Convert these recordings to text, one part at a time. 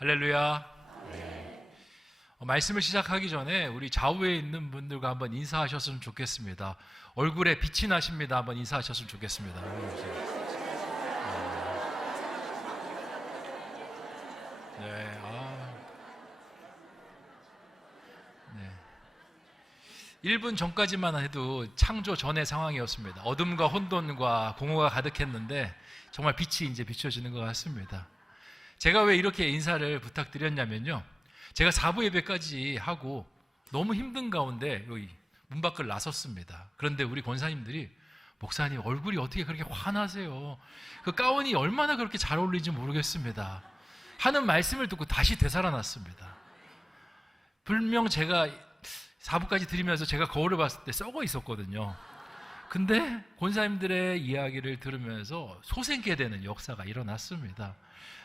할렐루야. 말씀을 시작하기 전에 우리 좌우에 있는 분들과 한번 인사하셨으면 좋겠습니다. 얼굴에 빛이 나십니다. 한번 인사하셨으면 좋겠습니다. 네. 1분 전까지만 해도 창조 전의 상황이었습니다. 어둠과 혼돈과 공허가 가득했는데 정말 빛이 이제 비춰지는 것 같습니다. 제가 왜 이렇게 인사를 부탁드렸냐면요, 제가 4부 예배까지 하고 너무 힘든 가운데 여기 문 밖을 나섰습니다. 그런데 우리 권사님들이 목사님 얼굴이 어떻게 그렇게 환하세요? 그 가운이 얼마나 그렇게 잘 어울리는지 모르겠습니다 하는 말씀을 듣고 다시 되살아났습니다. 분명 제가 4부까지 드리면서 제가 거울을 봤을 때 썩어 있었거든요. 근데 권사님들의 이야기를 들으면서 소생케 되는 역사가 일어났습니다.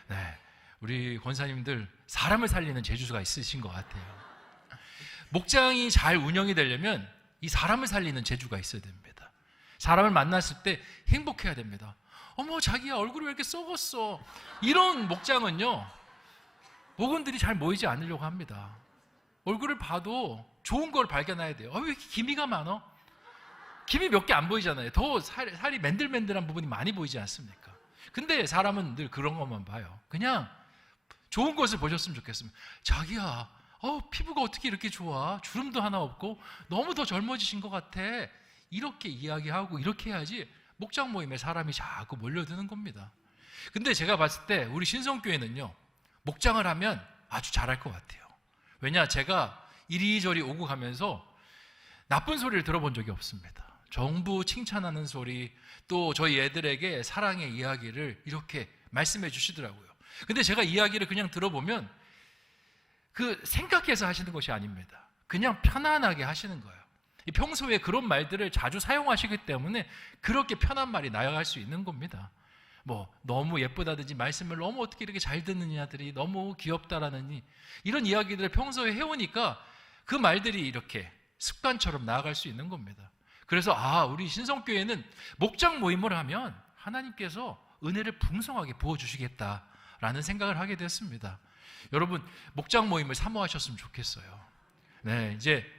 네, 우리 권사님들 사람을 살리는 재주가 있으신 것 같아요. 목장이 잘 운영이 되려면 이 사람을 살리는 재주가 있어야 됩니다. 사람을 만났을 때 행복해야 됩니다. 어머, 자기야 얼굴이 왜 이렇게 썩었어? 이런 목장은요, 목원들이 잘 모이지 않으려고 합니다. 얼굴을 봐도 좋은 걸 발견해야 돼요. 왜 이렇게 기미가 많아? 기미 몇 개 안 보이잖아요. 더 살이 맨들맨들한 부분이 많이 보이지 않습니까? 근데 사람은 늘 그런 것만 봐요. 그냥 좋은 것을 보셨으면 좋겠습니다. 자기야, 피부가 어떻게 이렇게 좋아? 주름도 하나 없고 너무 더 젊어지신 것 같아. 이렇게 이야기하고 이렇게 해야지 목장 모임에 사람이 자꾸 몰려드는 겁니다. 근데 제가 봤을 때 우리 신성교회는요, 목장을 하면 아주 잘할 것 같아요. 왜냐, 제가 이리저리 오고 가면서 나쁜 소리를 들어본 적이 없습니다. 전부 칭찬하는 소리, 또 저희 애들에게 사랑의 이야기를 이렇게 말씀해 주시더라고요. 근데 제가 이야기를 그냥 들어보면 그 생각해서 하시는 것이 아닙니다. 그냥 편안하게 하시는 거예요. 평소에 그런 말들을 자주 사용하시기 때문에 그렇게 편한 말이 나아갈 수 있는 겁니다. 너무 예쁘다든지 말씀을 너무 어떻게 이렇게 잘 듣느냐들이 너무 귀엽다라느니 이런 이야기들을 평소에 해오니까 그 말들이 이렇게 습관처럼 나아갈 수 있는 겁니다. 그래서 우리 신성교회는 목장 모임을 하면 하나님께서 은혜를 풍성하게 부어주시겠다라는 생각을 하게 됐습니다. 여러분, 목장 모임을 사모하셨으면 좋겠어요. 네, 이제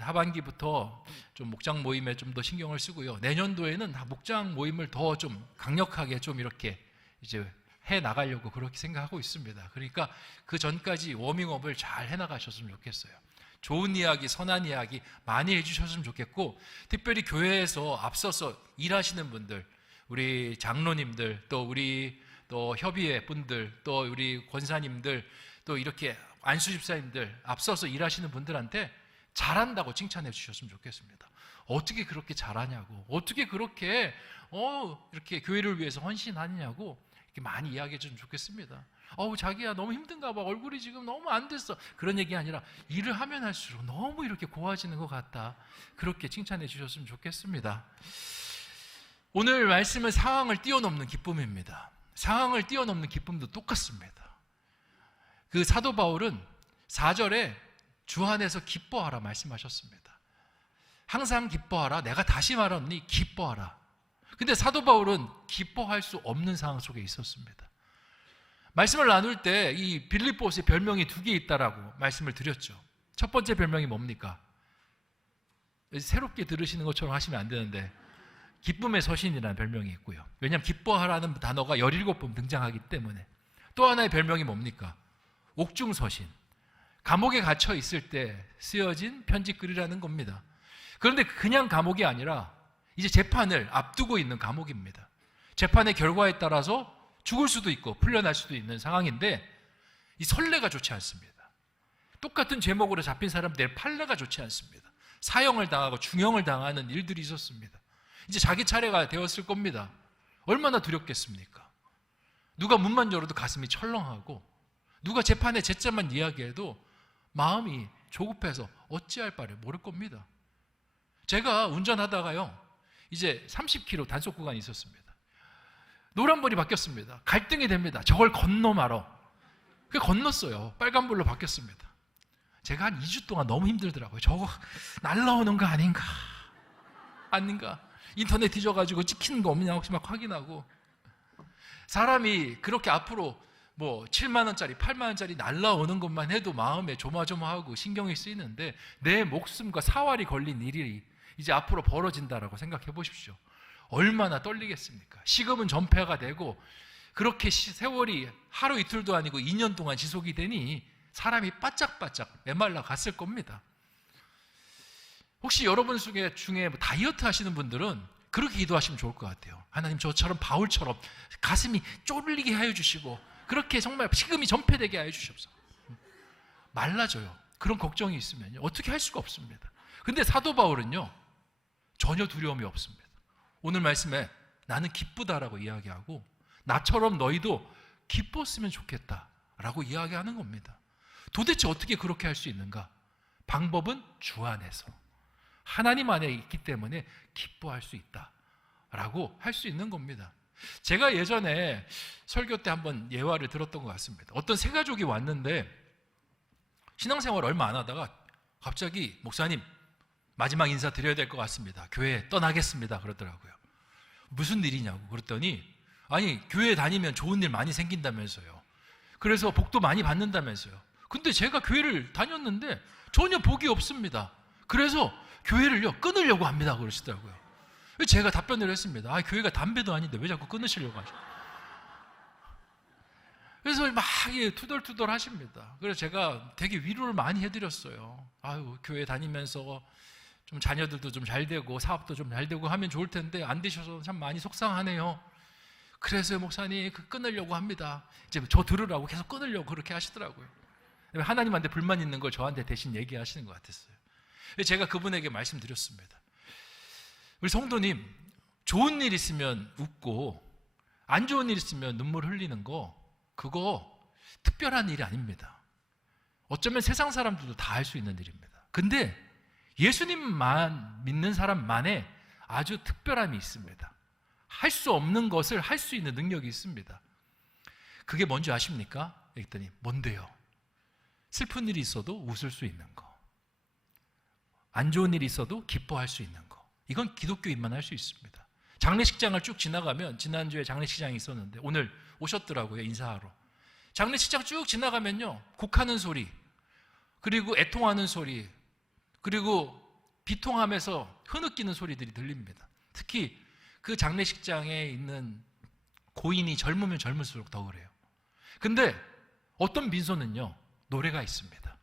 하반기부터 좀 목장 모임에 좀 더 신경을 쓰고요. 내년도에는 목장 모임을 더 좀 강력하게 좀 이렇게 이제 해 나가려고 그렇게 생각하고 있습니다. 그러니까 그 전까지 워밍업을 잘 해 나가셨으면 좋겠어요. 좋은 이야기, 선한 이야기 많이 해주셨으면 좋겠고, 특별히 교회에서 앞서서 일하시는 분들, 우리 장로님들, 또 우리 또 협의회 분들, 또 우리 권사님들, 또 이렇게 안수집사님들 앞서서 일하시는 분들한테 잘한다고 칭찬해 주셨으면 좋겠습니다. 어떻게 그렇게 잘하냐고, 어떻게 그렇게 이렇게 교회를 위해서 헌신하느냐고 이렇게 많이 이야기해 주면 좋겠습니다. 자기야 너무 힘든가 봐, 얼굴이 지금 너무 안 됐어, 그런 얘기 아니라 일을 하면 할수록 너무 이렇게 고와지는 것 같다, 그렇게 칭찬해 주셨으면 좋겠습니다. 오늘 말씀은 상황을 뛰어넘는 기쁨입니다. 상황을 뛰어넘는 기쁨도 똑같습니다. 그 사도 바울은 4절에 주 안에서 기뻐하라 말씀하셨습니다. 항상 기뻐하라, 내가 다시 말하노니 기뻐하라. 근데 사도 바울은 기뻐할 수 없는 상황 속에 있었습니다. 말씀을 나눌 때 이 빌립보스의 별명이 2개 있다라고 말씀을 드렸죠. 첫 번째 별명이 뭡니까? 새롭게 들으시는 것처럼 하시면 안 되는데, 기쁨의 서신이라는 별명이 있고요. 왜냐하면 기뻐하라는 단어가 17번 등장하기 때문에. 또 하나의 별명이 뭡니까? 옥중서신. 감옥에 갇혀 있을 때 쓰여진 편지글이라는 겁니다. 그런데 그냥 감옥이 아니라 이제 재판을 앞두고 있는 감옥입니다. 재판의 결과에 따라서 죽을 수도 있고 풀려날 수도 있는 상황인데, 이 선례가 좋지 않습니다. 똑같은 제목으로 잡힌 사람들의 판례가 좋지 않습니다. 사형을 당하고 중형을 당하는 일들이 있었습니다. 이제 자기 차례가 되었을 겁니다. 얼마나 두렵겠습니까? 누가 문만 열어도 가슴이 철렁하고, 누가 재판의 제자만 이야기해도 마음이 조급해서 어찌할 바를 모를 겁니다. 제가 운전하다가요, 이제 30km 단속 구간이 있었습니다. 노란불이 바뀌었습니다. 갈등이 됩니다. 저걸 건너 말어. 그 건넜어요. 빨간불로 바뀌었습니다. 제가 한 2주 동안 너무 힘들더라고요. 저거 날라오는 거 아닌가? 인터넷 뒤져가지고 찍히는 거 없냐 혹시 막 확인하고. 사람이 그렇게 앞으로 뭐 7만 원짜리, 8만 원짜리 날라오는 것만 해도 마음에 조마조마하고 신경이 쓰이는데 내 목숨과 사활이 걸린 일이 이제 앞으로 벌어진다라고 생각해 보십시오. 얼마나 떨리겠습니까? 시금은 전폐가 되고 그렇게 세월이 하루 이틀도 아니고 2년 동안 지속이 되니 사람이 바짝바짝 메말라 갔을 겁니다. 혹시 여러분 중에 뭐 다이어트 하시는 분들은 그렇게 기도하시면 좋을 것 같아요. 하나님, 저처럼 바울처럼 가슴이 쫄리게 하여 주시고 그렇게 정말 식음이 전폐되게 하여 주시옵소서. 말라져요. 그런 걱정이 있으면요, 어떻게 할 수가 없습니다. 근데 사도 바울은요, 전혀 두려움이 없습니다. 오늘 말씀에 나는 기쁘다라고 이야기하고 나처럼 너희도 기뻤으면 좋겠다라고 이야기하는 겁니다. 도대체 어떻게 그렇게 할 수 있는가? 방법은 주 안에서 하나님 안에 있기 때문에 기뻐할 수 있다라고 할 수 있는 겁니다. 제가 예전에 설교 때 한번 예화를 들었던 것 같습니다. 어떤 세 가족이 왔는데 신앙생활 얼마 안 하다가 갑자기 목사님 마지막 인사 드려야 될 것 같습니다. 교회 떠나겠습니다 그러더라고요. 무슨 일이냐고 그랬더니 아니 교회 다니면 좋은 일 많이 생긴다면서요. 그래서 복도 많이 받는다면서요. 근데 제가 교회를 다녔는데 전혀 복이 없습니다. 그래서 교회를요 끊으려고 합니다 그러시더라고요. 제가 답변을 했습니다. 교회가 담배도 아닌데 왜 자꾸 끊으시려고 하죠? 그래서 막 투덜투덜 하십니다. 그래서 제가 되게 위로를 많이 해드렸어요. 교회 다니면서 좀 자녀들도 좀 잘 되고 사업도 좀 잘 되고 하면 좋을 텐데 안 되셔서 참 많이 속상하네요. 그래서 목사님 끊으려고 합니다. 이제 저 들으라고 계속 끊으려고 그렇게 하시더라고요. 하나님한테 불만 있는 걸 저한테 대신 얘기하시는 것 같았어요. 제가 그분에게 말씀드렸습니다. 우리 성도님, 좋은 일 있으면 웃고 안 좋은 일 있으면 눈물 흘리는 거 그거 특별한 일이 아닙니다. 어쩌면 세상 사람들도 다 할 수 있는 일입니다. 근데 예수님만 믿는 사람만의 아주 특별함이 있습니다. 할 수 없는 것을 할 수 있는 능력이 있습니다. 그게 뭔지 아십니까? 그랬더니 뭔데요? 슬픈 일이 있어도 웃을 수 있는 거, 안 좋은 일이 있어도 기뻐할 수 있는 거, 이건 기독교인만 할 수 있습니다. 장례식장을 쭉 지나가면, 지난주에 장례식장이 있었는데 오늘 오셨더라고요, 인사하러. 장례식장 쭉 지나가면요, 곡하는 소리, 그리고 애통하는 소리, 그리고 비통하면서 흐느끼는 소리들이 들립니다. 특히 그 장례식장에 있는 고인이 젊으면 젊을수록 더 그래요. 근데 어떤 빈소는요, 노래가 있습니다.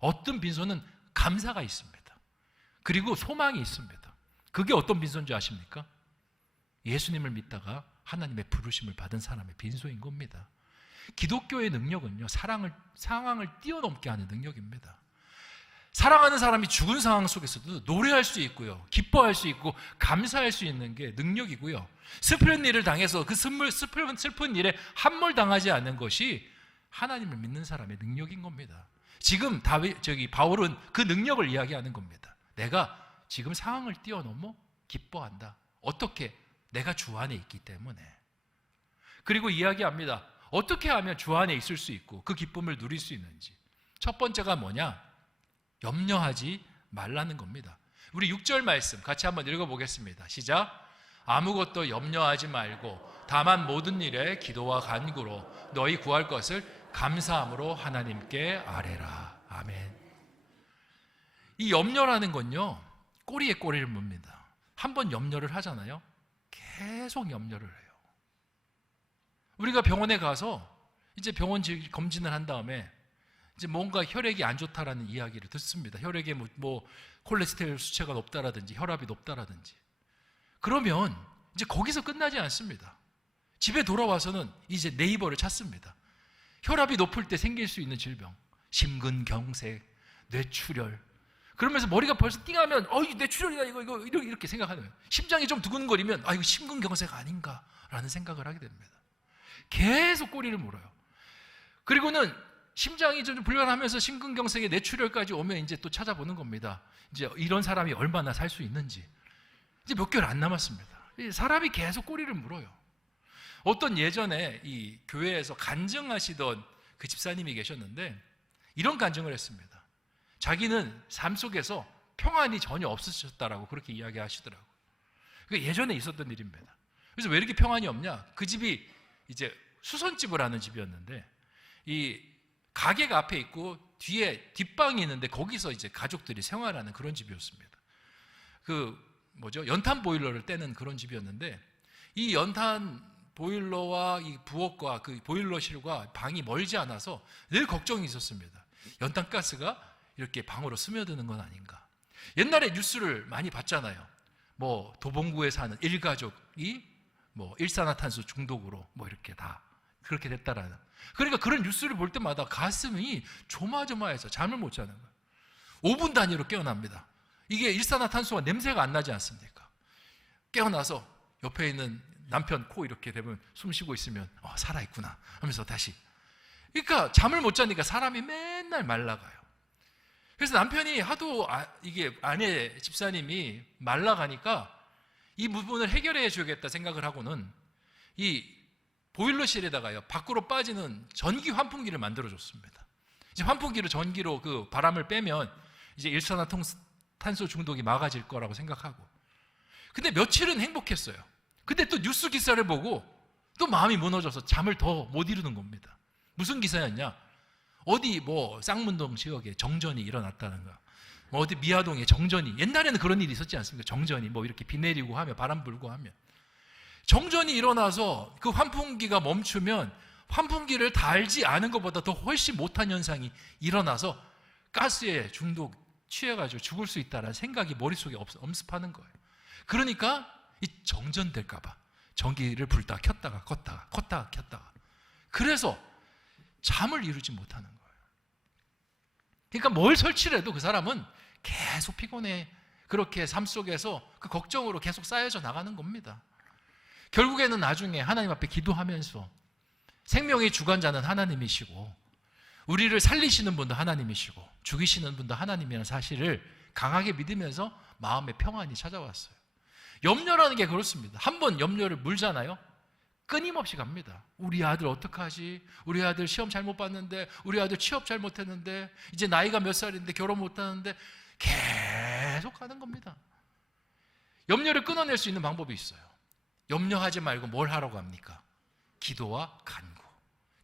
어떤 빈소는 감사가 있습니다. 그리고 소망이 있습니다. 그게 어떤 빈소인지 아십니까? 예수님을 믿다가 하나님의 부르심을 받은 사람의 빈소인 겁니다. 기독교의 능력은요, 상황을 뛰어넘게 하는 능력입니다. 사랑하는 사람이 죽은 상황 속에서도 노래할 수 있고요, 기뻐할 수 있고 감사할 수 있는 게 능력이고요, 슬픈 일을 당해서 그 슬픈 일에 함몰당하지 않는 것이 하나님을 믿는 사람의 능력인 겁니다. 지금 바울은 그 능력을 이야기하는 겁니다. 내가 지금 상황을 뛰어넘어 기뻐한다. 어떻게? 내가 주 안에 있기 때문에. 그리고 이야기합니다. 어떻게 하면 주 안에 있을 수 있고 그 기쁨을 누릴 수 있는지. 첫 번째가 뭐냐? 염려하지 말라는 겁니다. 우리 6절 말씀 같이 한번 읽어보겠습니다. 시작. 아무것도 염려하지 말고 다만 모든 일에 기도와 간구로 너희 구할 것을 감사함으로 하나님께 아뢰라. 아멘. 이 염려라는 건요, 꼬리에 꼬리를 묻습니다. 한번 염려를 하잖아요, 계속 염려를 해요. 우리가 병원에 가서 이제 병원 검진을 한 다음에 이제 뭔가 혈액이 안 좋다라는 이야기를 듣습니다. 혈액에 뭐 콜레스테롤 수치가 높다라든지 혈압이 높다라든지. 그러면 이제 거기서 끝나지 않습니다. 집에 돌아와서는 이제 네이버를 찾습니다. 혈압이 높을 때 생길 수 있는 질병, 심근경색, 뇌출혈. 그러면서 머리가 벌써 띵하면 뇌출혈이다 이거 이렇게 생각하는 거예요. 심장이 좀 두근거리면 이거 심근경색 아닌가라는 생각을 하게 됩니다. 계속 꼬리를 물어요. 그리고는 심장이 좀 불편하면서 심근경색에 뇌출혈까지 오면 이제 또 찾아보는 겁니다. 이제 이런 사람이 얼마나 살 수 있는지. 이제 몇 개월 안 남았습니다. 사람이 계속 꼬리를 물어요. 어떤 예전에 이 교회에서 간증하시던 그 집사님이 계셨는데 이런 간증을 했습니다. 자기는 삶 속에서 평안이 전혀 없으셨다라고 그렇게 이야기하시더라고요. 그게 예전에 있었던 일입니다. 그래서 왜 이렇게 평안이 없냐? 그 집이 이제 수선집을 하는 집이었는데 이 가게가 앞에 있고 뒤에 뒷방이 있는데 거기서 이제 가족들이 생활하는 그런 집이었습니다. 연탄 보일러를 떼는 그런 집이었는데, 이 연탄 보일러와 이 부엌과 그 보일러실과 방이 멀지 않아서 늘 걱정이 있었습니다. 연탄가스가 이렇게 방으로 스며드는 건 아닌가. 옛날에 뉴스를 많이 봤잖아요. 도봉구에 사는 일가족이 일산화탄소 중독으로 이렇게 다 그렇게 됐다라는. 그러니까 그런 뉴스를 볼 때마다 가슴이 조마조마해서 잠을 못 자는 거예요. 5분 단위로 깨어납니다. 이게 일산화탄소가 냄새가 안 나지 않습니까? 깨어나서 옆에 있는 남편 코 이렇게 대면 숨 쉬고 있으면 살아있구나 하면서 다시. 그러니까 잠을 못 자니까 사람이 맨날 말라가요. 그래서 남편이 하도 이게 아내 집사님이 말라가니까 이 부분을 해결해 줘야겠다 생각을 하고는 이 보일러실에다가요, 밖으로 빠지는 전기 환풍기를 만들어 줬습니다. 이제 환풍기로 전기로 그 바람을 빼면 이제 일산화탄소 중독이 막아질 거라고 생각하고. 근데 며칠은 행복했어요. 근데 또 뉴스 기사를 보고 또 마음이 무너져서 잠을 더 못 이루는 겁니다. 무슨 기사였냐? 어디 쌍문동 지역에 정전이 일어났다는 거야. 어디 미아동에 정전이, 옛날에는 그런 일이 있었지 않습니까? 정전이 이렇게 비 내리고 하면, 바람 불고 하면 정전이 일어나서 그 환풍기가 멈추면 환풍기를 달지 않은 것보다 더 훨씬 못한 현상이 일어나서 가스에 취해가지고 죽을 수 있다는 생각이 머릿속에 엄습하는 거예요. 그러니까 이 정전될까봐 전기를 불다가 켰다가 껐다가 켰다가, 그래서 잠을 이루지 못하는 거예요. 그러니까 뭘 설치를 해도 그 사람은 계속 피곤해. 그렇게 삶 속에서 그 걱정으로 계속 쌓여져 나가는 겁니다. 결국에는 나중에 하나님 앞에 기도하면서 생명의 주관자는 하나님이시고 우리를 살리시는 분도 하나님이시고 죽이시는 분도 하나님이라는 사실을 강하게 믿으면서 마음의 평안이 찾아왔어요. 염려라는 게 그렇습니다. 한번 염려를 물잖아요, 끊임없이 갑니다. 우리 아들 어떡하지? 우리 아들 시험 잘못 봤는데, 우리 아들 취업 잘못했는데, 이제 나이가 몇 살인데 결혼 못하는데, 계속 가는 겁니다. 염려를 끊어낼 수 있는 방법이 있어요. 염려하지 말고 뭘 하라고 합니까? 기도와 간구.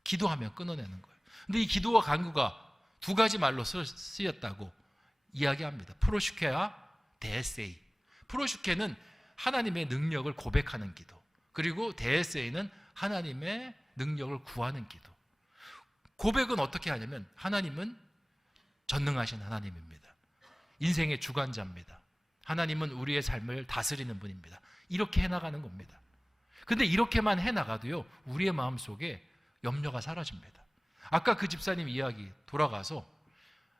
기도하면 끊어내는 거예요. 근데 이 기도와 간구가 두 가지 말로 쓰였다고 이야기합니다. 프로슈케와 데에세이. 프로슈케는 하나님의 능력을 고백하는 기도, 그리고 데에세이는 하나님의 능력을 구하는 기도. 고백은 어떻게 하냐면, 하나님은 전능하신 하나님입니다. 인생의 주관자입니다. 하나님은 우리의 삶을 다스리는 분입니다. 이렇게 해나가는 겁니다. 근데 이렇게만 해나가도요, 우리의 마음속에 염려가 사라집니다. 아까 그 집사님 이야기 돌아가서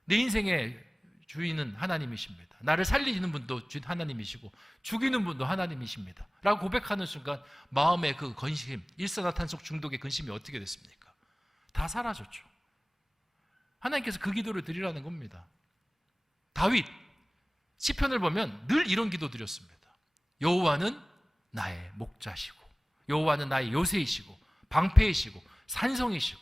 내 인생의 주인은 하나님이십니다. 나를 살리는 분도 하나님이시고 죽이는 분도 하나님이십니다 라고 고백하는 순간 마음의 그 근심, 일산화탄소 중독의 근심이 어떻게 됐습니까? 다 사라졌죠. 하나님께서 그 기도를 드리라는 겁니다. 다윗 시편을 보면 늘 이런 기도 드렸습니다. 여호와는 나의 목자시고 여호와는 나의 요새이시고 방패이시고 산성이시고,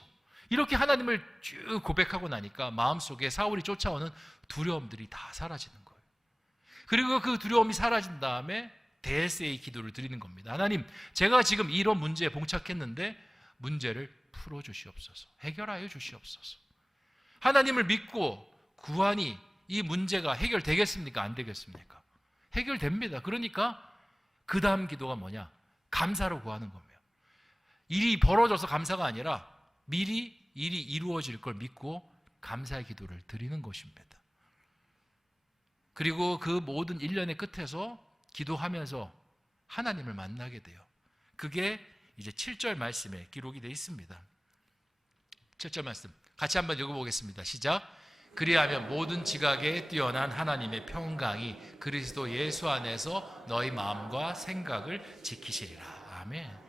이렇게 하나님을 쭉 고백하고 나니까 마음속에 사울이 쫓아오는 두려움들이 다 사라지는 거예요. 그리고 그 두려움이 사라진 다음에 데에세이 기도를 드리는 겁니다. 하나님, 제가 지금 이런 문제에 봉착했는데 문제를 풀어주시옵소서, 해결하여 주시옵소서. 하나님을 믿고 구하니 이 문제가 해결되겠습니까? 안 되겠습니까? 해결됩니다. 그러니까 그 다음 기도가 뭐냐? 감사로 구하는 겁니다. 일이 벌어져서 감사가 아니라 미리 일이 이루어질 걸 믿고 감사의 기도를 드리는 것입니다. 그리고 그 모든 일련의 끝에서 기도하면서 하나님을 만나게 돼요. 그게 이제 7절 말씀에 기록이 되어 있습니다. 7절 말씀 같이 한번 읽어보겠습니다. 시작. 그리하면 모든 지각에 뛰어난 하나님의 평강이 그리스도 예수 안에서 너희 마음과 생각을 지키시리라. 아멘.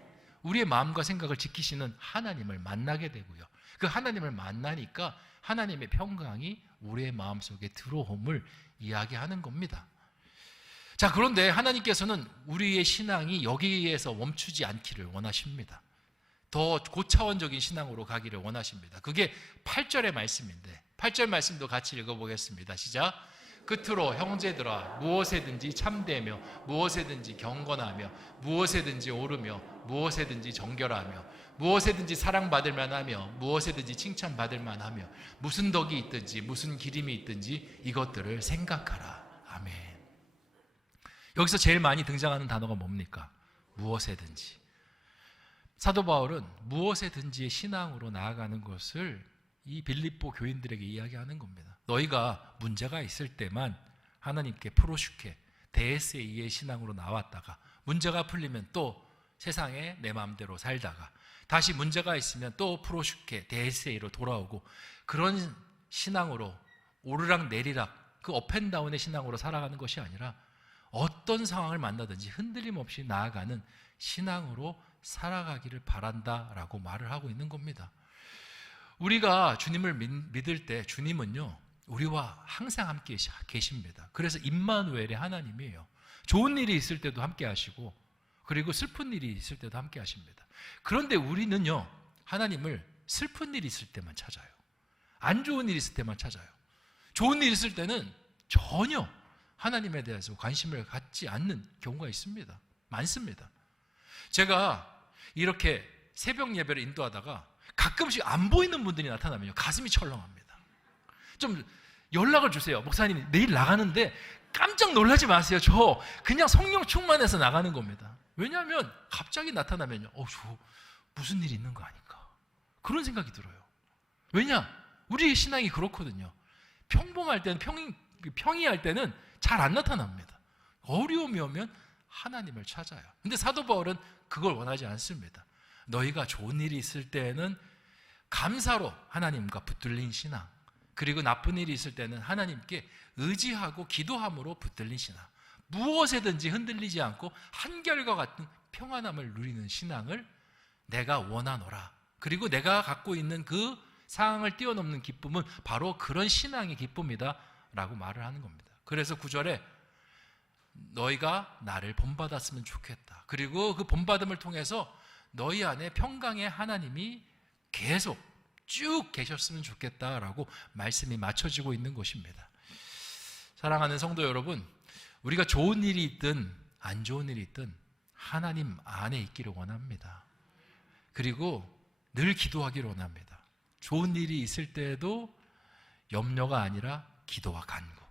우리의 마음과 생각을 지키시는 하나님을 만나게 되고요, 그 하나님을 만나니까 하나님의 평강이 우리의 마음속에 들어옴을 이야기하는 겁니다. 자, 그런데 하나님께서는 우리의 신앙이 여기에서 멈추지 않기를 원하십니다. 더 고차원적인 신앙으로 가기를 원하십니다. 그게 8절의 말씀인데 8절 말씀도 같이 읽어보겠습니다. 시작. 끝으로 형제들아, 무엇에든지 참되며 무엇에든지 경건하며 무엇에든지 오르며 무엇에든지 정결하며 무엇에든지 사랑받을 만하며 무엇에든지 칭찬받을 만하며 무슨 덕이 있든지 무슨 기림이 있든지 이것들을 생각하라. 아멘. 여기서 제일 많이 등장하는 단어가 뭡니까? 무엇에든지. 사도 바울은 무엇에든지의 신앙으로 나아가는 것을 이 빌립보 교인들에게 이야기하는 겁니다. 너희가 문제가 있을 때만 하나님께 프로슈케, 데에스의 신앙으로 나왔다가 문제가 풀리면 또 세상에 내 마음대로 살다가 다시 문제가 있으면 또 프로슈케, 데에스로 돌아오고 그런 신앙으로 오르락 내리락 그 업앤다운의 신앙으로 살아가는 것이 아니라 어떤 상황을 만나든지 흔들림 없이 나아가는 신앙으로 살아가기를 바란다라고 말을 하고 있는 겁니다. 우리가 주님을 믿을 때 주님은요 우리와 항상 함께 계십니다. 그래서 임마누엘의 하나님이에요. 좋은 일이 있을 때도 함께 하시고 그리고 슬픈 일이 있을 때도 함께 하십니다. 그런데 우리는요 하나님을 슬픈 일이 있을 때만 찾아요. 안 좋은 일이 있을 때만 찾아요. 좋은 일이 있을 때는 전혀 하나님에 대해서 관심을 갖지 않는 경우가 있습니다. 많습니다. 제가 이렇게 새벽 예배를 인도하다가 가끔씩 안 보이는 분들이 나타나면요 가슴이 철렁합니다. 좀 연락을 주세요. 목사님 내일 나가는데 깜짝 놀라지 마세요. 저 그냥 성령 충만해서 나가는 겁니다. 왜냐하면 갑자기 나타나면요 저 무슨 일이 있는 거 아닌가 그런 생각이 들어요. 왜냐? 우리의 신앙이 그렇거든요. 평범할 때는 평이할 때는 잘 안 나타납니다. 어려움이 오면 하나님을 찾아요. 근데 사도 바울은 그걸 원하지 않습니다. 너희가 좋은 일이 있을 때에는 감사로 하나님과 붙들린 신앙, 그리고 나쁜 일이 있을 때는 하나님께 의지하고 기도함으로 붙들린 신앙, 무엇에든지 흔들리지 않고 한결과 같은 평안함을 누리는 신앙을 내가 원하노라. 그리고 내가 갖고 있는 그 상황을 뛰어넘는 기쁨은 바로 그런 신앙의 기쁨이다 라고 말을 하는 겁니다. 그래서 9절에 너희가 나를 본받았으면 좋겠다. 그리고 그 본받음을 통해서 너희 안에 평강의 하나님이 계속 쭉 계셨으면 좋겠다라고 말씀이 맞춰지고 있는 것입니다. 사랑하는 성도 여러분, 우리가 좋은 일이 있든 안 좋은 일이 있든 하나님 안에 있기를 원합니다. 그리고 늘 기도하기를 원합니다. 좋은 일이 있을 때에도 염려가 아니라 기도와 간구,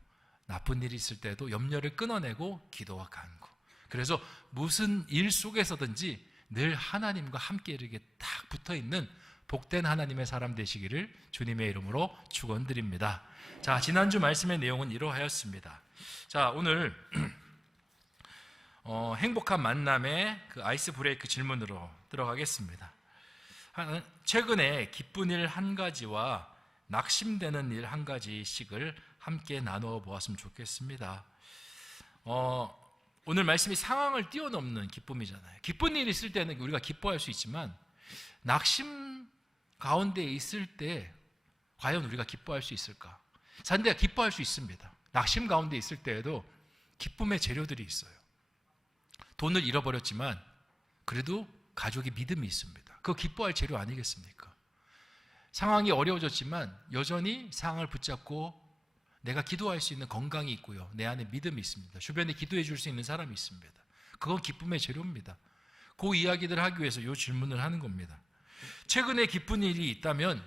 나쁜 일이 있을 때도 염려를 끊어내고 기도와 간구. 그래서 무슨 일 속에서든지 늘 하나님과 함께 이렇게 딱 붙어있는 복된 하나님의 사람 되시기를 주님의 이름으로 축원드립니다. 자, 지난주 말씀의 내용은 이러하였습니다. 자, 오늘 행복한 만남의 그 아이스 브레이크 질문으로 들어가겠습니다. 최근에 기쁜 일 한 가지와 낙심되는 일 한 가지씩을 함께 나누어 보았으면 좋겠습니다. 오늘 말씀이 상황을 뛰어넘는 기쁨이잖아요. 기쁜 일이 있을 때는 우리가 기뻐할 수 있지만 낙심 가운데 있을 때 과연 우리가 기뻐할 수 있을까? 산대가 기뻐할 수 있습니다. 낙심 가운데 있을 때에도 기쁨의 재료들이 있어요. 돈을 잃어버렸지만 그래도 가족이 믿음이 있습니다. 그거 기뻐할 재료 아니겠습니까? 상황이 어려워졌지만 여전히 상황을 붙잡고 내가 기도할 수 있는 건강이 있고요. 내 안에 믿음이 있습니다. 주변에 기도해 줄 수 있는 사람이 있습니다. 그건 기쁨의 재료입니다. 그 이야기들을 하기 위해서 이 질문을 하는 겁니다. 최근에 기쁜 일이 있다면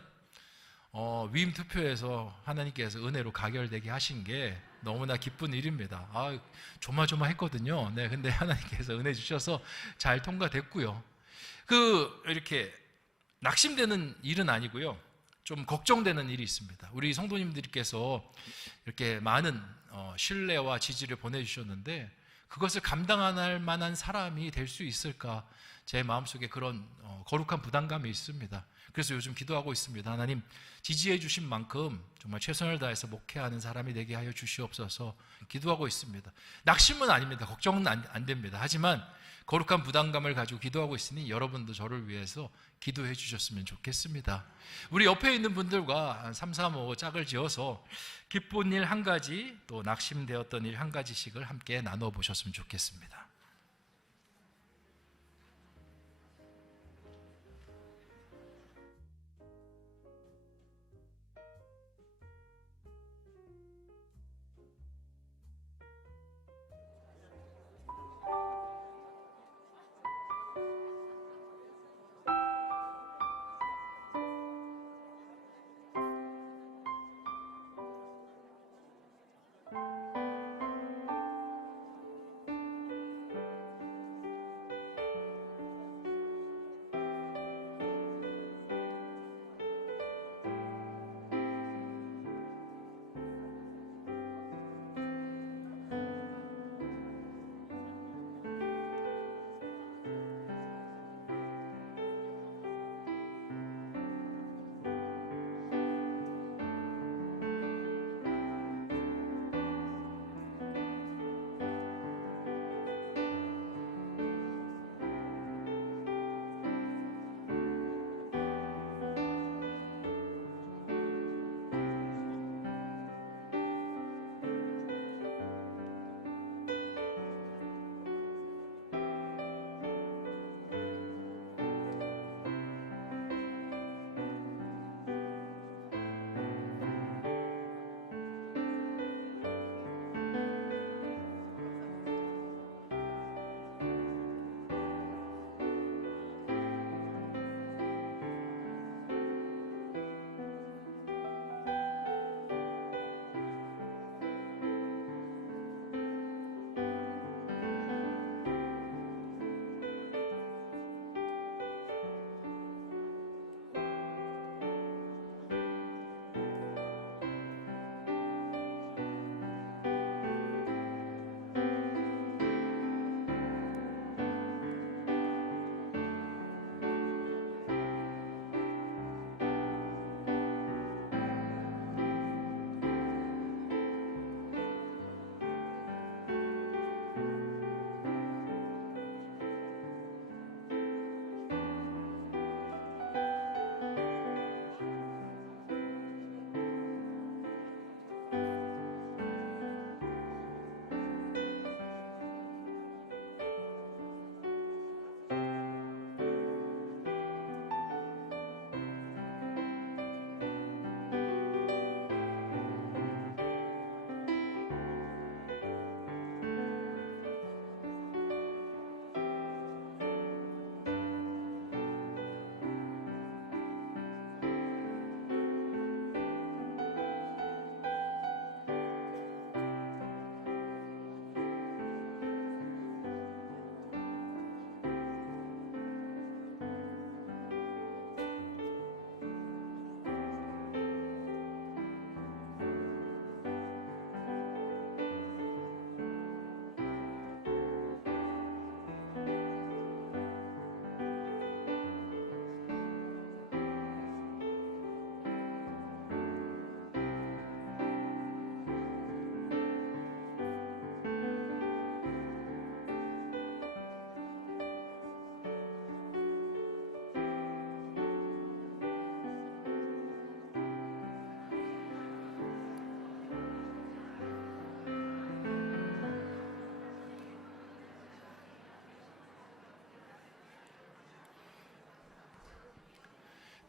위임 투표에서 하나님께서 은혜로 가결되게 하신 게 너무나 기쁜 일입니다. 조마조마했거든요. 네, 근데 하나님께서 은혜 주셔서 잘 통과됐고요. 이렇게 낙심되는 일은 아니고요. 좀 걱정되는 일이 있습니다. 우리 성도님들께서 이렇게 많은 신뢰와 지지를 보내주셨는데 그것을 감당할 만한 사람이 될 수 있을까? 제 마음속에 그런 거룩한 부담감이 있습니다. 그래서 요즘 기도하고 있습니다. 하나님, 지지해 주신 만큼 정말 최선을 다해서 목회하는 사람이 되게 하여 주시옵소서 기도하고 있습니다. 낙심은 아닙니다. 걱정은 안 됩니다. 하지만 거룩한 부담감을 가지고 기도하고 있으니 여러분도 저를 위해서 기도해 주셨으면 좋겠습니다. 우리 옆에 있는 분들과 3, 3, 5 짝을 지어서 기쁜 일 한 가지 또 낙심되었던 일 한 가지씩을 함께 나눠 보셨으면 좋겠습니다.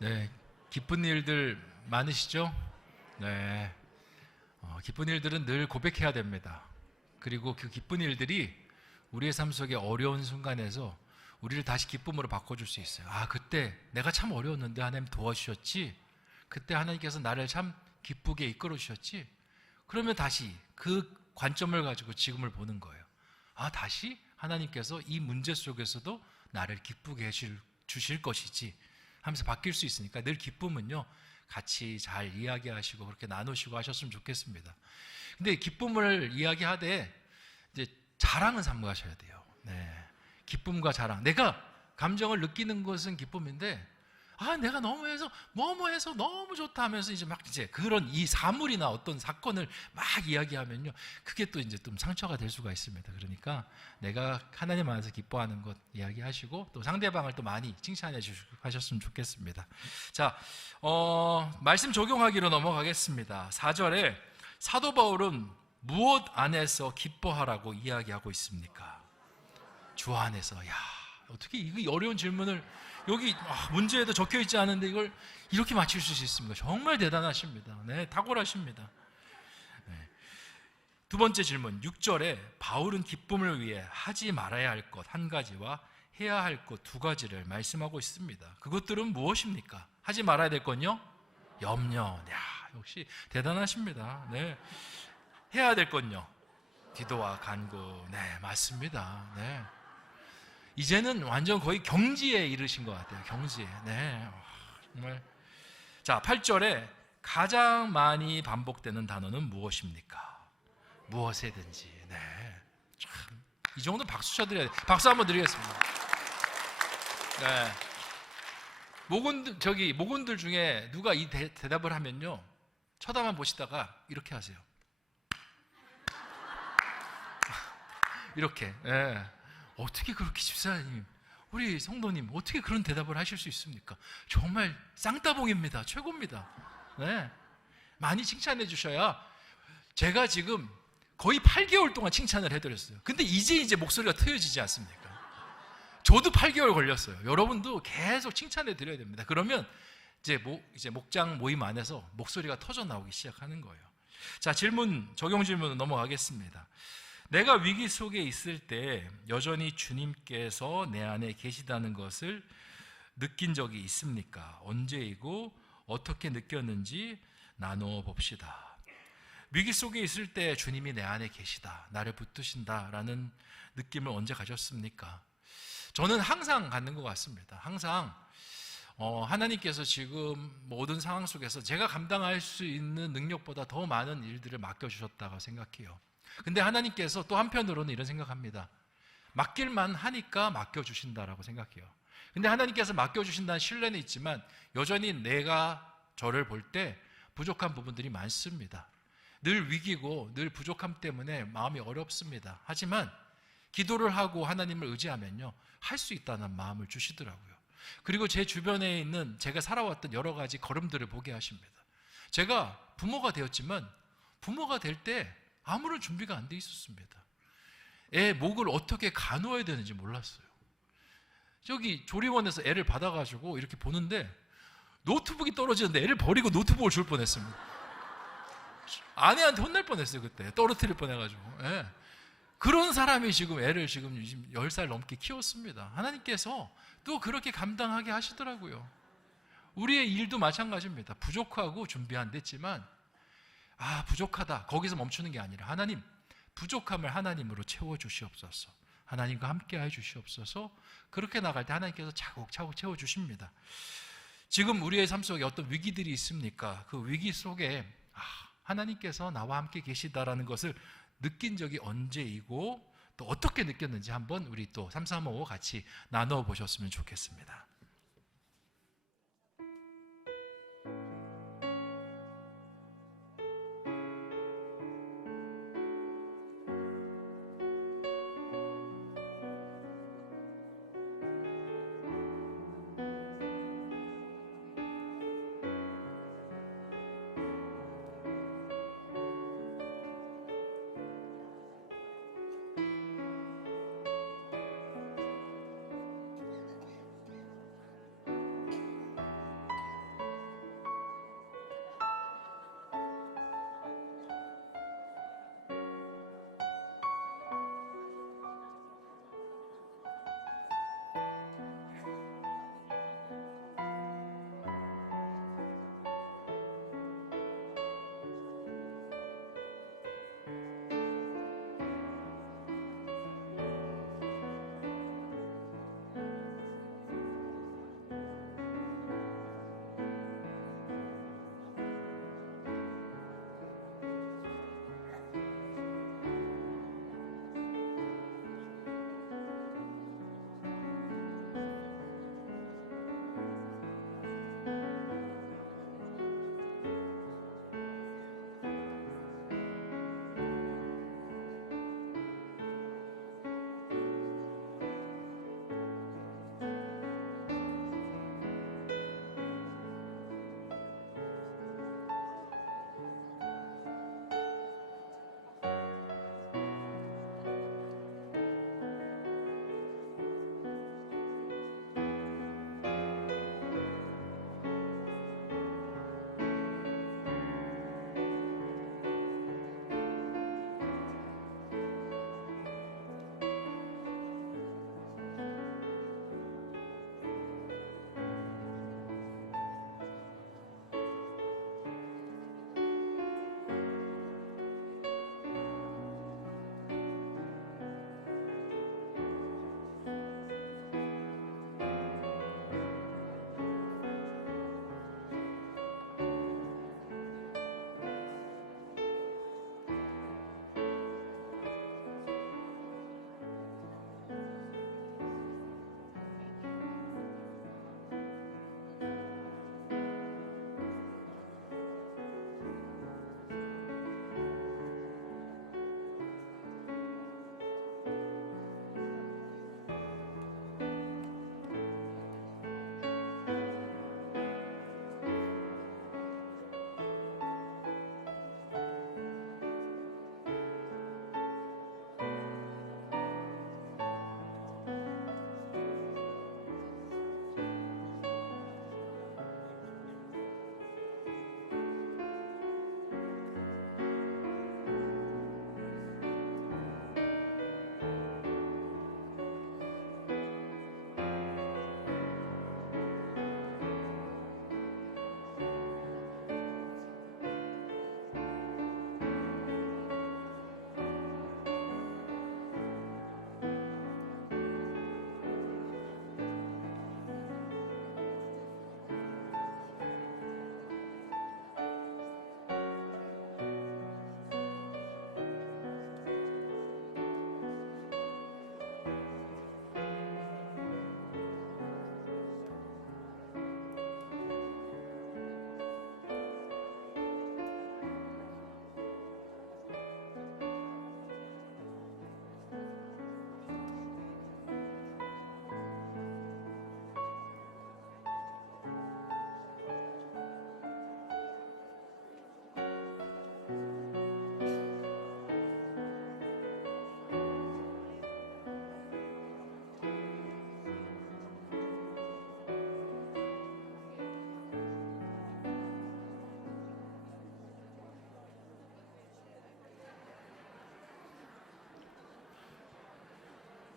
네, 기쁜 일들 많으시죠? 네, 기쁜 일들은 늘 고백해야 됩니다. 그리고 그 기쁜 일들이 우리의 삶 속에 어려운 순간에서 우리를 다시 기쁨으로 바꿔줄 수 있어요. 아, 그때 내가 참 어려웠는데 하나님 도와주셨지. 그때 하나님께서 나를 참 기쁘게 이끌어 주셨지. 그러면 다시 그 관점을 가지고 지금을 보는 거예요. 아, 다시 하나님께서 이 문제 속에서도 나를 기쁘게 주실 것이지 하면서 바뀔 수 있으니까 늘 기쁨은요, 같이 잘 이야기하시고 그렇게 나누시고 하셨으면 좋겠습니다. 근데 기쁨을 이야기하되 이제 자랑은 삼가셔야 돼요. 네. 기쁨과 자랑. 내가 감정을 느끼는 것은 기쁨인데, 아, 내가 너무해서 뭐뭐해서 너무 좋다 하면서 이제 막 이제 그런 이 사물이나 어떤 사건을 막 이야기하면요, 그게 또 이제 좀 상처가 될 수가 있습니다. 그러니까 내가 하나님 안에서 기뻐하는 것 이야기하시고 또 상대방을 또 많이 칭찬해 주셨으면 좋겠습니다. 자, 말씀 적용하기로 넘어가겠습니다. 4절에 사도 바울은 무엇 안에서 기뻐하라고 이야기하고 있습니까? 주 안에서. 야, 어떻게 이 어려운 질문을 여기 문제에도 적혀 있지 않은데 이걸 이렇게 맞출 수 있습니까? 정말 대단하십니다. 네, 탁월하십니다. 네. 두 번째 질문, 6절에 바울은 기쁨을 위해 하지 말아야 할 것 한 가지와 해야 할 것 두 가지를 말씀하고 있습니다. 그것들은 무엇입니까? 하지 말아야 될 건요? 염려. 야, 역시 대단하십니다. 네. 해야 될 건요? 기도와 간구. 네, 맞습니다. 네. 이제는 완전 거의 경지에 이르신 것 같아요. 경지에. 네. 정말. 자, 8절에 가장 많이 반복되는 단어는 무엇입니까? 무엇이든지. 네. 참, 이 정도 박수 쳐드려야 돼요. 박수 한번 드리겠습니다. 네. 목원들 중에 누가 이 대답을 하면요, 쳐다만 보시다가 이렇게 하세요. 이렇게. 네. 어떻게 그렇게 집사님, 우리 성도님 어떻게 그런 대답을 하실 수 있습니까? 정말 쌍따봉입니다. 최고입니다. 네. 많이 칭찬해 주셔야, 제가 지금 거의 8개월 동안 칭찬을 해드렸어요. 근데 이제 목소리가 트여지지 않습니까? 저도 8개월 걸렸어요. 여러분도 계속 칭찬해 드려야 됩니다. 그러면 이제 목장 모임 안에서 목소리가 터져 나오기 시작하는 거예요. 자, 적용 질문으로 넘어가겠습니다. 내가 위기 속에 있을 때 여전히 주님께서 내 안에 계시다는 것을 느낀 적이 있습니까? 언제이고 어떻게 느꼈는지 나누어 봅시다. 위기 속에 있을 때 주님이 내 안에 계시다, 나를 붙드신다라는 느낌을 언제 가졌습니까? 저는 항상 갖는 것 같습니다. 항상 하나님께서 지금 모든 상황 속에서 제가 감당할 수 있는 능력보다 더 많은 일들을 맡겨주셨다고 생각해요. 근데 하나님께서 또 한편으로는 이런 생각합니다. 맡길만 하니까 맡겨주신다라고 생각해요. 근데 하나님께서 맡겨주신다는 신뢰는 있지만 여전히 내가 저를 볼 때 부족한 부분들이 많습니다. 늘 위기고 늘 부족함 때문에 마음이 어렵습니다. 하지만 기도를 하고 하나님을 의지하면요, 할 수 있다는 마음을 주시더라고요. 그리고 제 주변에 있는 제가 살아왔던 여러 가지 걸음들을 보게 하십니다. 제가 부모가 되었지만 부모가 될 때 아무런 준비가 안 돼 있었습니다. 애 목을 어떻게 가누어야 되는지 몰랐어요. 저기 조리원에서 애를 받아가지고 이렇게 보는데 노트북이 떨어지는데 애를 버리고 노트북을 줄 뻔했습니다. 아내한테 혼날 뻔했어요. 그때 떨어뜨릴 뻔해가지고. 예. 그런 사람이 지금 애를 지금 10살 넘게 키웠습니다. 하나님께서 또 그렇게 감당하게 하시더라고요. 우리의 일도 마찬가지입니다. 부족하고 준비 안 됐지만, 부족하다, 거기서 멈추는 게 아니라 하나님, 부족함을 하나님으로 채워주시옵소서, 하나님과 함께 해주시옵소서. 그렇게 나갈 때 하나님께서 차곡차곡 채워주십니다. 지금 우리의 삶 속에 어떤 위기들이 있습니까? 그 위기 속에 하나님께서 나와 함께 계시다라는 것을 느낀 적이 언제이고 또 어떻게 느꼈는지 한번 우리 또 335 같이 나눠 보셨으면 좋겠습니다.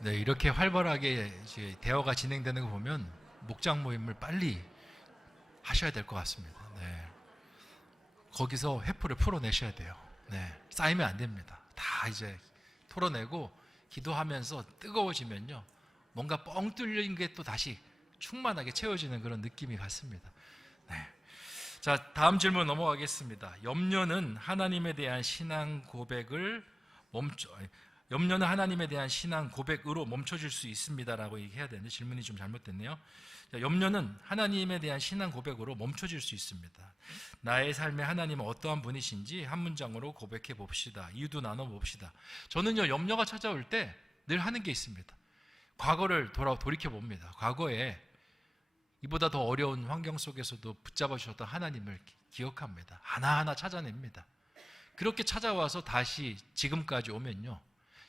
네, 이렇게 활발하게 이제 대화가 진행되는 거 보면 목장 모임을 빨리 하셔야 될 것 같습니다. 네. 거기서 회포를 풀어내셔야 돼요. 네. 쌓이면 안 됩니다. 다 이제 털어내고 기도하면서 뜨거워지면요. 뭔가 뻥 뚫린 게 또 다시 충만하게 채워지는 그런 느낌이 같습니다. 네. 자, 다음 질문 넘어가겠습니다. 염려는 하나님에 대한 신앙 고백을 염려는 하나님에 대한 신앙 고백으로 멈춰질 수 있습니다라고 얘기해야 되는데 질문이 좀 잘못됐네요. 자, 염려는 하나님에 대한 신앙 고백으로 멈춰질 수 있습니다. 나의 삶에 하나님은 어떠한 분이신지 한 문장으로 고백해 봅시다. 이유도 나눠 봅시다. 저는요, 염려가 찾아올 때 늘 하는 게 있습니다. 과거를 돌이켜 봅니다. 과거에 이보다 더 어려운 환경 속에서도 붙잡아 주셨던 하나님을 기억합니다. 하나하나 찾아냅니다. 그렇게 찾아와서 다시 지금까지 오면요,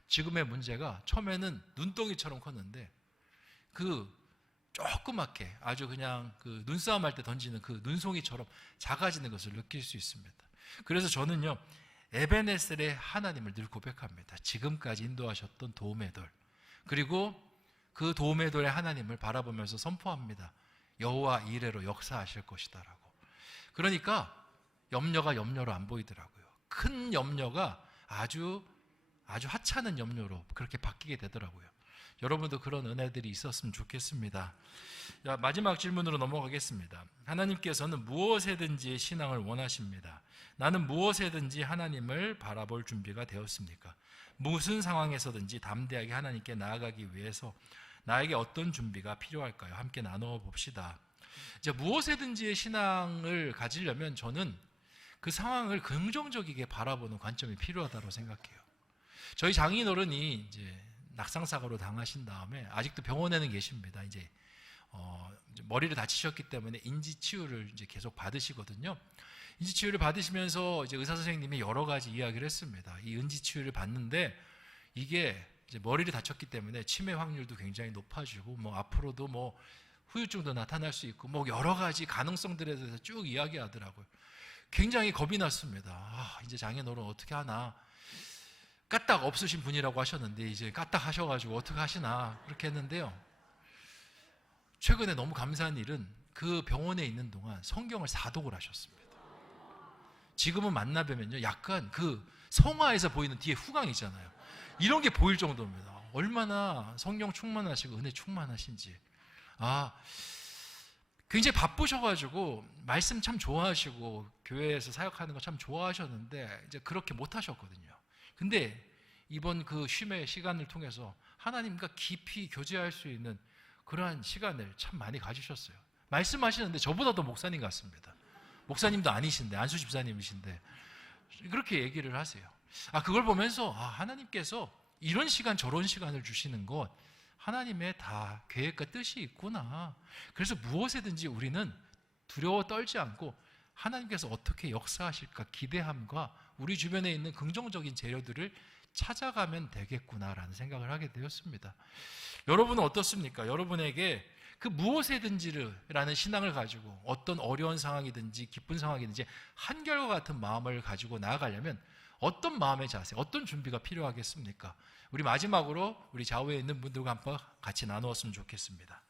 지금의 문제가 처음에는 눈덩이처럼 컸는데 그 조그맣게 아주 그냥 그 눈싸움 할 때 던지는 그 눈송이처럼 작아지는 것을 느낄 수 있습니다. 그래서 저는요, 에베네셀의 하나님을 늘 고백합니다. 지금까지 인도하셨던 도움의 돌, 그리고 그 도움의 돌의 하나님을 바라보면서 선포합니다. 여호와 이레로 역사하실 것이다라고. 그러니까 염려가 염려로 안 보이더라고요. 큰 염려가 아주 하찮은 염려로 그렇게 바뀌게 되더라고요. 여러분도 그런 은혜들이 있었으면 좋겠습니다. 자, 마지막 질문으로 넘어가겠습니다. 하나님께서는 무엇에든지 신앙을 원하십니다. 나는 무엇에든지 하나님을 바라볼 준비가 되었습니까? 무슨 상황에서든지 담대하게 하나님께 나아가기 위해서 나에게 어떤 준비가 필요할까요? 함께 나눠 봅시다. 이제 무엇에든지의 신앙을 가지려면 저는 그 상황을 긍정적이게 바라보는 관점이 필요하다고 생각해요. 저희 장인어른이 이제 낙상사고로 당하신 다음에 아직도 병원에는 계십니다. 이제 머리를 다치셨기 때문에 인지치유를 이제 계속 받으시거든요. 인지치유를 받으시면서 이제 의사 선생님이 여러 가지 이야기를 했습니다. 이 인지치유를 받는데 이게 이제 머리를 다쳤기 때문에 치매 확률도 굉장히 높아지고 뭐 앞으로도 뭐 후유증도 나타날 수 있고 뭐 여러 가지 가능성들에 대해서 쭉 이야기하더라고요. 굉장히 겁이 났습니다. 아, 이제 장인어른 어떻게 하나. 까딱 없으신 분이라고 하셨는데 이제 까딱 하셔가지고 어떻게 하시나 그렇게 했는데요. 최근에 너무 감사한 일은 그 병원에 있는 동안 성경을 사독을 하셨습니다. 지금은 만나 뵈면요, 약간 그 성화에서 보이는 뒤에 후광 있잖아요. 이런 게 보일 정도입니다. 얼마나 성령 충만하시고 은혜 충만하신지. 아, 굉장히 바쁘셔가지고 말씀 참 좋아하시고 교회에서 사역하는 거 참 좋아하셨는데 이제 그렇게 못 하셨거든요. 근데 이번 그 쉼의 시간을 통해서 하나님과 깊이 교제할 수 있는 그러한 시간을 참 많이 가지셨어요. 말씀하시는데 저보다 더 목사님 같습니다. 목사님도 아니신데, 안수 집사님이신데 그렇게 얘기를 하세요. 아, 그걸 보면서 하나님께서 이런 시간 저런 시간을 주시는 것 하나님의 다 계획과 뜻이 있구나. 그래서 무엇에든지 우리는 두려워 떨지 않고 하나님께서 어떻게 역사하실까 기대함과 우리 주변에 있는 긍정적인 재료들을 찾아가면 되겠구나라는 생각을 하게 되었습니다. 여러분은 어떻습니까? 여러분에게 그 무엇에든지라는 신앙을 가지고 어떤 어려운 상황이든지 기쁜 상황이든지 한결과 같은 마음을 가지고 나아가려면 어떤 마음의 자세, 어떤 준비가 필요하겠습니까? 우리 마지막으로 우리 좌우에 있는 분들과 한번 같이 나누었으면 좋겠습니다.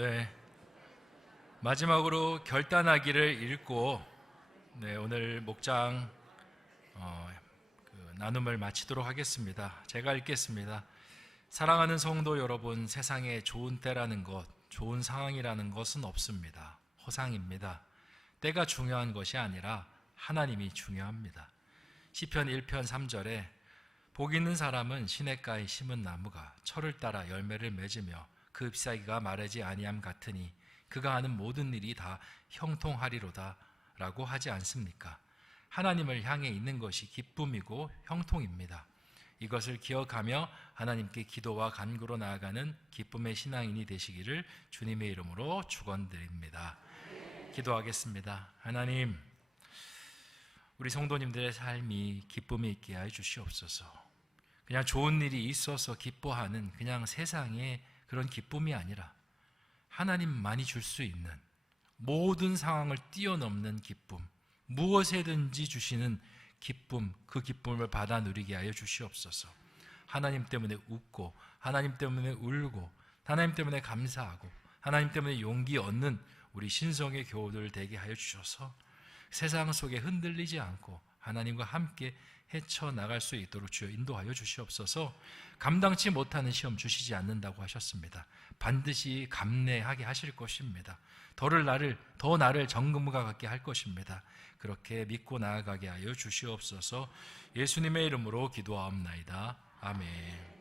네, 마지막으로 결단하기를 읽고 오늘 목장 나눔을 마치도록 하겠습니다. 제가 읽겠습니다. 사랑하는 성도 여러분, 세상에 좋은 때라는 것, 좋은 상황이라는 것은 없습니다. 허상입니다. 때가 중요한 것이 아니라 하나님이 중요합니다. 시편 1편 3절에 복 있는 사람은 시냇가에 심은 나무가 철을 따라 열매를 맺으며 그 잎사귀가 마르지 아니함 같으니 그가 하는 모든 일이 다 형통하리로다 라고 하지 않습니까? 하나님을 향해 있는 것이 기쁨이고 형통입니다. 이것을 기억하며 하나님께 기도와 간구로 나아가는 기쁨의 신앙인이 되시기를 주님의 이름으로 축원드립니다. 기도하겠습니다. 하나님, 우리 성도님들의 삶이 기쁨이 있게 해 주시옵소서. 그냥 좋은 일이 있어서 기뻐하는 그냥 세상의 그런 기쁨이 아니라 하나님만이 줄 수 있는 모든 상황을 뛰어넘는 기쁨, 무엇에든지 주시는 기쁨, 그 기쁨을 받아 누리게 하여 주시옵소서. 하나님 때문에 웃고, 하나님 때문에 울고, 하나님 때문에 감사하고, 하나님 때문에 용기 얻는 우리 신성의 교우들 되게 하여 주셔서 세상 속에 흔들리지 않고 하나님과 함께 헤쳐나갈 수 있도록 주여 인도하여 주시옵소서. 감당치 못하는 시험 주시지 않는다고 하셨습니다. 반드시 감내하게 하실 것입니다. 더 나를 정금과 같게 할 것입니다. 그렇게 믿고 나아가게 하여 주시옵소서. 예수님의 이름으로 기도하옵나이다. 아멘.